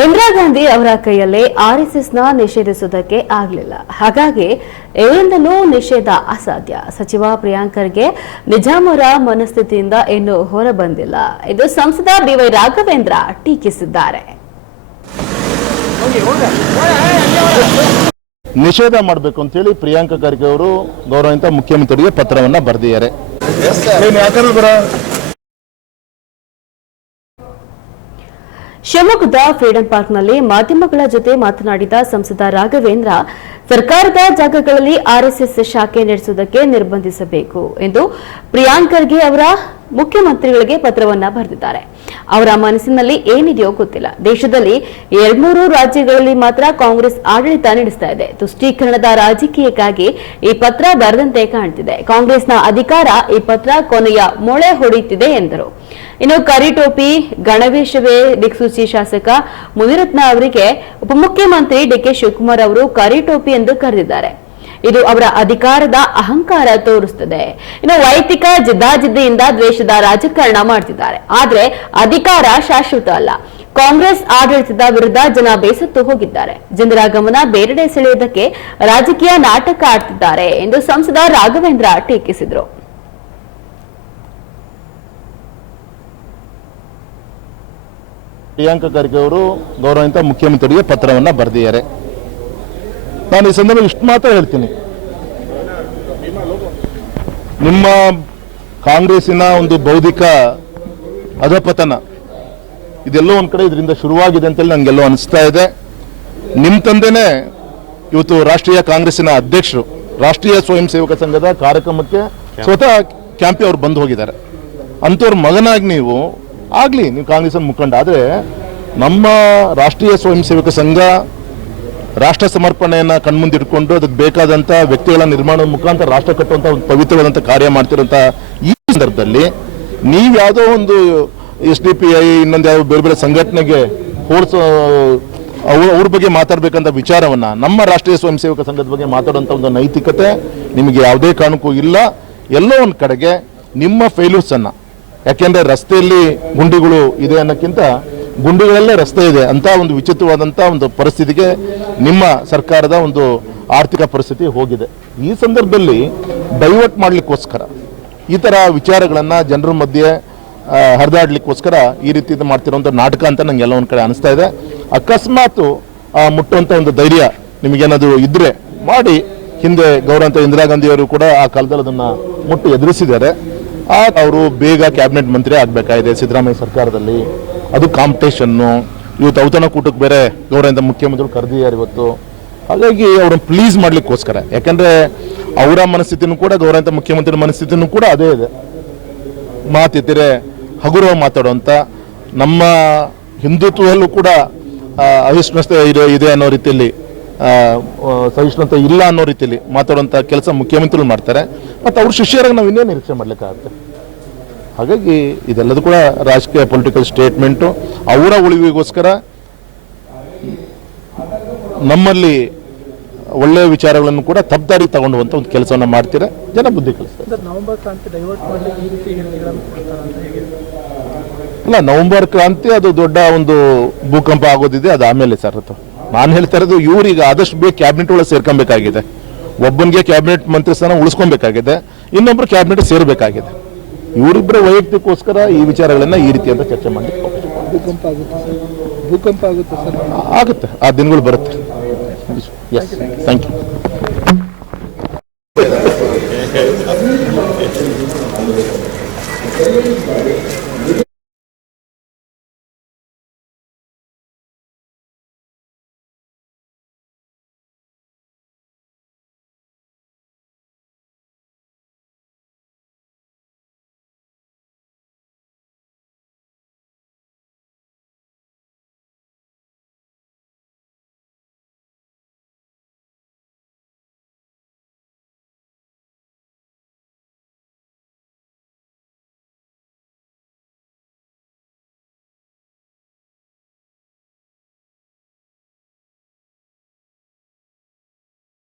ಇಂದಿರಾ ಗಾಂಧಿ ಅವರ ಕೈಯಲ್ಲಿ ಆರ್ಎಸ್ಎಸ್ನ ನಿಷೇಧಿಸುವುದಕ್ಕೆ ಆಗಲಿಲ್ಲ. ಹಾಗಾಗಿ ಇವರಿಂದಲೂ ನಿಷೇಧ ಅಸಾಧ್ಯ. ಸಚಿವ ಪ್ರಿಯಾಂಕರ್ಗೆ ನಿಜಾಮರ ಮನಸ್ಥಿತಿಯಿಂದ ಇನ್ನೂ ಹೊರಬಂದಿಲ್ಲ. ಇದು ಸಂಸದ ಬಿವೈ ರಾಘವೇಂದ್ರ ಟೀಕಿಸಿದ್ದಾರೆ. ನಿಷೇಧ ಮಾಡಬೇಕು ಅಂತೇಳಿ ಪ್ರಿಯಾಂಕಾ ಖರ್ಗೆ ಅವರು ಗೌರವಿತ ಮುಖ್ಯಮಂತ್ರಿಗೆ ಪತ್ರವನ್ನ ಬರೆದಿದ್ದಾರೆ. ಶಿವಮೊಗ್ಗದ ಫ್ರೀಡಂ ಪಾರ್ಕ್ನಲ್ಲಿ ಮಾಧ್ಯಮಗಳ ಜೊತೆ ಮಾತನಾಡಿದ ಸಂಸದ ರಾಘವೇಂದ್ರ, ಸರ್ಕಾರದ ಜಾಗಗಳಲ್ಲಿ ಆರ್ಎಸ್ಎಸ್ ಶಾಖೆ ನಡೆಸುವುದಕ್ಕೆ ನಿರ್ಬಂಧಿಸಬೇಕು ಎಂದು ಪ್ರಿಯಾಂಕರ್ಗೆ ಅವರ ಮುಖ್ಯಮಂತ್ರಿಗಳಿಗೆ ಪತ್ರವನ್ನ ಬರೆದಿದ್ದಾರೆ. ಅವರ ಮನಸ್ಸಿನಲ್ಲಿ ಏನಿದೆಯೋ ಗೊತ್ತಿಲ್ಲ. ದೇಶದಲ್ಲಿ ಎರಡ್ಮೂರು ರಾಜ್ಯಗಳಲ್ಲಿ ಮಾತ್ರ ಕಾಂಗ್ರೆಸ್ ಆಡಳಿತ ನಡೆಸ್ತಾ ಇದೆ. ತುಷ್ಟೀಕರಣದ ರಾಜಕೀಯಕ್ಕಾಗಿ ಈ ಪತ್ರ ಬರೆದಂತೆ ಕಾಣ್ತಿದೆ. ಕಾಂಗ್ರೆಸ್ನ ಅಧಿಕಾರ ಈ ಪತ್ರ ಕೊನೆಯ ಮೊಳೆ ಹೊಡೆಯುತ್ತಿದೆ ಎಂದರು. ಇನ್ನು ಕರಿಟೋಪಿ ಗಣವೇಶವೇ ದಿಕ್ಸೂಚಿ ಶಾಸಕ ಮುನಿರತ್ನ ಅವರಿಗೆ ಉಪಮುಖ್ಯಮಂತ್ರಿ ಡಿಕೆ ಶಿವಕುಮಾರ್ ಅವರು ಕರಿಟೋಪಿ ಎಂದು ಕರೆದಿದ್ದಾರೆ. ಇದು ಅವರ ಅಧಿಕಾರದ ಅಹಂಕಾರ ತೋರಿಸುತ್ತದೆ ಇನ್ನು ವೈಯಕ್ತಿಕ ಜಿದ್ದಾಜಿದ್ದಿಯಿಂದ ದ್ವೇಷದ ರಾಜಕಾರಣ ಮಾಡ್ತಿದ್ದಾರೆ. ಆದ್ರೆ ಅಧಿಕಾರ ಶಾಶ್ವತ ಅಲ್ಲ. ಕಾಂಗ್ರೆಸ್ ಆಡಳಿತದ ವಿರುದ್ಧ ಜನ ಬೇಸತ್ತು ಹೋಗಿದ್ದಾರೆ. ಜನರ ಗಮನ ಬೇರೆಡೆ ಸೆಳೆಯುವುದಕ್ಕೆ ರಾಜಕೀಯ ನಾಟಕ ಆಡ್ತಿದ್ದಾರೆ ಎಂದು ಸಂಸದ ರಾಘವೇಂದ್ರ ಟೀಕಿಸಿದರು. ಪ್ರಿಯಾಂಕ ಖರ್ಗೆ ಅವರು ಗೌರವಿತ ಮುಖ್ಯಮಂತ್ರಿಗೆ ಪತ್ರವನ್ನ ಬರೆದಿದ್ದಾರೆ. ನಾನು ಈ ಸಂದರ್ಭ ಇಷ್ಟು ಮಾತ್ರ ಹೇಳ್ತೀನಿ. ನಿಮ್ಮ ಕಾಂಗ್ರೆಸ್ಸಿನ ಒಂದು ಬೌದ್ಧಿಕ ಅಧಪತನ ಇದೆಲ್ಲೋ ಒಂದು ಕಡೆ ಇದರಿಂದ ಶುರುವಾಗಿದೆ ಅಂತೇಳಿ ನನಗೆಲ್ಲೋ ಅನಿಸ್ತಾ ಇದೆ. ನಿಮ್ಮ ತಂದೆನೇ ಇವತ್ತು ರಾಷ್ಟ್ರೀಯ ಕಾಂಗ್ರೆಸ್ಸಿನ ಅಧ್ಯಕ್ಷರು ರಾಷ್ಟ್ರೀಯ ಸ್ವಯಂ ಸೇವಕ ಸಂಘದ ಕಾರ್ಯಕ್ರಮಕ್ಕೆ ಸ್ವತಃ ಕ್ಯಾಂಪಿ ಅವ್ರು ಬಂದು ಹೋಗಿದ್ದಾರೆ. ಅಂಥವ್ರ ಮಗನಾಗಿ ನೀವು ಆಗಲಿ ನೀವು ಕಾಂಗ್ರೆಸ್ ಮುಖಂಡ ಆದರೆ ನಮ್ಮ ರಾಷ್ಟ್ರೀಯ ಸ್ವಯಂ ಸೇವಕ ಸಂಘ ರಾಷ್ಟ್ರ ಸಮರ್ಪಣೆಯನ್ನ ಕಣ್ಮುಂದಿಟ್ಕೊಂಡು ಅದಕ್ಕೆ ಬೇಕಾದಂತ ವ್ಯಕ್ತಿಗಳ ನಿರ್ಮಾಣದ ಮುಖಾಂತರ ರಾಷ್ಟ್ರ ಕಟ್ಟುವಂತ ಒಂದು ಪವಿತ್ರವಾದಂತ ಕಾರ್ಯ ಮಾಡ್ತಿರೋಂಥ ಈ ಸಂದರ್ಭದಲ್ಲಿ ನೀವು ಯಾವುದೋ ಒಂದು ಎಸ್ ಡಿ ಪಿ ಐ, ಇನ್ನೊಂದು ಯಾವ ಬೇರೆ ಬೇರೆ ಸಂಘಟನೆಗೆ ಹೋಲಿಸೋ, ಅವ್ರ ಅವ್ರ ಬಗ್ಗೆ ಮಾತಾಡಬೇಕಂತ ವಿಚಾರವನ್ನ ನಮ್ಮ ರಾಷ್ಟ್ರೀಯ ಸ್ವಯಂ ಸೇವಕ ಸಂಘದ ಬಗ್ಗೆ ಮಾತಾಡುವಂತ ಒಂದು ನೈತಿಕತೆ ನಿಮಗೆ ಯಾವುದೇ ಕಾರಣಕ್ಕೂ ಇಲ್ಲ. ಎಲ್ಲೋ ಒಂದು ಕಡೆಗೆ ನಿಮ್ಮ ಫೇಲ್ಯೂರ್ಸ್ ಯಾಕೆಂದರೆ ಯಾಕೆಂದ್ರೆ ರಸ್ತೆಯಲ್ಲಿ ಗುಂಡಿಗಳು ಇದೆ ಅನ್ನೋಕ್ಕಿಂತ ಗುಂಡಿಗಳಲ್ಲೇ ರಸ್ತೆ ಇದೆ ಅಂತ ಒಂದು ವಿಚಿತ್ರವಾದಂತ ಒಂದು ಪರಿಸ್ಥಿತಿಗೆ ನಿಮ್ಮ ಸರ್ಕಾರದ ಒಂದು ಆರ್ಥಿಕ ಪರಿಸ್ಥಿತಿ ಹೋಗಿದೆ. ಈ ಸಂದರ್ಭದಲ್ಲಿ ಡೈವರ್ಟ್ ಮಾಡಲಿಕ್ಕೋಸ್ಕರ ಈ ತರ ವಿಚಾರಗಳನ್ನ ಜನರ ಮಧ್ಯೆ ಹರಿದಾಡ್ಲಿಕ್ಕೋಸ್ಕರ ಈ ರೀತಿ ಮಾಡ್ತಿರುವಂತ ನಾಟಕ ಅಂತ ನಂಗೆ ಎಲ್ಲ ಒಂದ್ ಕಡೆ ಅನಿಸ್ತಾ ಇದೆ. ಅಕಸ್ಮಾತ್ ಆ, ಮುಟ್ಟುವಂತ ಒಂದು ಧೈರ್ಯ ನಿಮಗೇನಾದ್ರು ಇದ್ರೆ ಮಾಡಿ ಹಿಂದೆ ಗೌರವಂತ ಇಂದಿರಾ ಗಾಂಧಿ ಅವರು ಕೂಡ ಆ ಕಾಲದಲ್ಲಿ ಅದನ್ನ ಮುಟ್ಟು ಎದುರಿಸಿದ್ದಾರೆ. ಅವರು ಬೇಗ ಕ್ಯಾಬಿನೆಟ್ ಮಂತ್ರಿ ಆಗ್ಬೇಕಾಗಿದೆ ಸಿದ್ದರಾಮಯ್ಯ ಸರ್ಕಾರದಲ್ಲಿ. ಅದು ಕಾಂಪಿಟೇಷನ್ನು. ಇವತ್ತು ಔತಣಕೂಟಕ್ಕೆ ಬೇರೆ ಗೌರವಿಂದ ಮುಖ್ಯಮಂತ್ರಿಗಳು ಕರೆದಿದ್ದಾರೆ ಇವತ್ತು. ಹಾಗಾಗಿ ಅವ್ರನ್ನ ಪ್ಲೀಸ್ ಮಾಡಲಿಕ್ಕೋಸ್ಕರ. ಯಾಕಂದರೆ ಅವರ ಮನಸ್ಥಿತಿನೂ ಕೂಡ ಗೌರವಂತ ಮುಖ್ಯಮಂತ್ರಿ ಮನಸ್ಥಿತಿನೂ ಕೂಡ ಅದೇ ಇದೆ. ಮಾತಿದ್ದರೆ ಹಗುರವಾಗಿ ಮಾತಾಡುವಂಥ ನಮ್ಮ ಹಿಂದುತ್ವದಲ್ಲೂ ಕೂಡ ಅಹಿಷ್ಣುತೆ ಇದೆ ಇದೆ ಅನ್ನೋ ರೀತಿಯಲ್ಲಿ ಸಹಿಷ್ಣುತೆ ಇಲ್ಲ ಅನ್ನೋ ರೀತಿಯಲ್ಲಿ ಮಾತಾಡುವಂಥ ಕೆಲಸ ಮುಖ್ಯಮಂತ್ರಿಗಳು ಮಾಡ್ತಾರೆ. ಮತ್ತು ಅವ್ರ ಶಿಷ್ಯರಾಗಿ ನಾವು ಇನ್ನೇನು ನಿರೀಕ್ಷೆ ಮಾಡ್ಲಿಕ್ಕಾಗುತ್ತೆ? ಹಾಗಾಗಿ ಇದೆಲ್ಲದೂ ಕೂಡ ರಾಜಕೀಯ ಪೊಲಿಟಿಕಲ್ ಸ್ಟೇಟ್ಮೆಂಟು ಅವರ ಉಳಿವಿಗೋಸ್ಕರ ನಮ್ಮಲ್ಲಿ ಒಳ್ಳೆಯ ವಿಚಾರಗಳನ್ನು ಕೂಡ ತಪ್ಪದಾರಿ ತಗೊಂಡುವಂಥ ಒಂದು ಕೆಲಸವನ್ನು ಮಾಡ್ತೀರಾ? ಜನ ಬುದ್ಧಿ ಕಲಿಸ್ತಾರೆ. ಅಲ್ಲ ನವೆಂಬರ್ ಕ್ರಾಂತಿ ಅದು ದೊಡ್ಡ ಒಂದು ಭೂಕಂಪ ಆಗೋದಿದೆ ಅದು ಆಮೇಲೆ ಸರ್ ಅದು. ನಾನು ಹೇಳ್ತಾ ಇರೋದು ಇವ್ರೀಗ ಆದಷ್ಟು ಬೇಗ ಕ್ಯಾಬಿನೆಟ್ ಒಳಗೆ ಸೇರ್ಕೊಬೇಕಾಗಿದೆ. ಒಬ್ಬನಿಗೆ ಕ್ಯಾಬಿನೆಟ್ ಮಂತ್ರಿ ಸ್ಥಾನ ಉಳಿಸ್ಕೊಬೇಕಾಗಿದೆ ಇನ್ನೊಬ್ಬರು ಕ್ಯಾಬಿನೆಟ್ ಸೇರ್ಬೇಕಾಗಿದೆ. ಇವರಿಬ್ಬರ ವೈಯಕ್ತಿಕೋಸ್ಕರ ಈ ವಿಚಾರಗಳನ್ನ ಈ ರೀತಿ ಅಂತ ಚರ್ಚೆ ಮಾಡಿ ಭೂಕಂಪ ಆಗುತ್ತೆ ಭೂಕಂಪ ಆಗುತ್ತೆ ಸರ್. ಆಗುತ್ತೆ. ಆ ದಿನಗಳು ಬರುತ್ತೆ. Yes thank you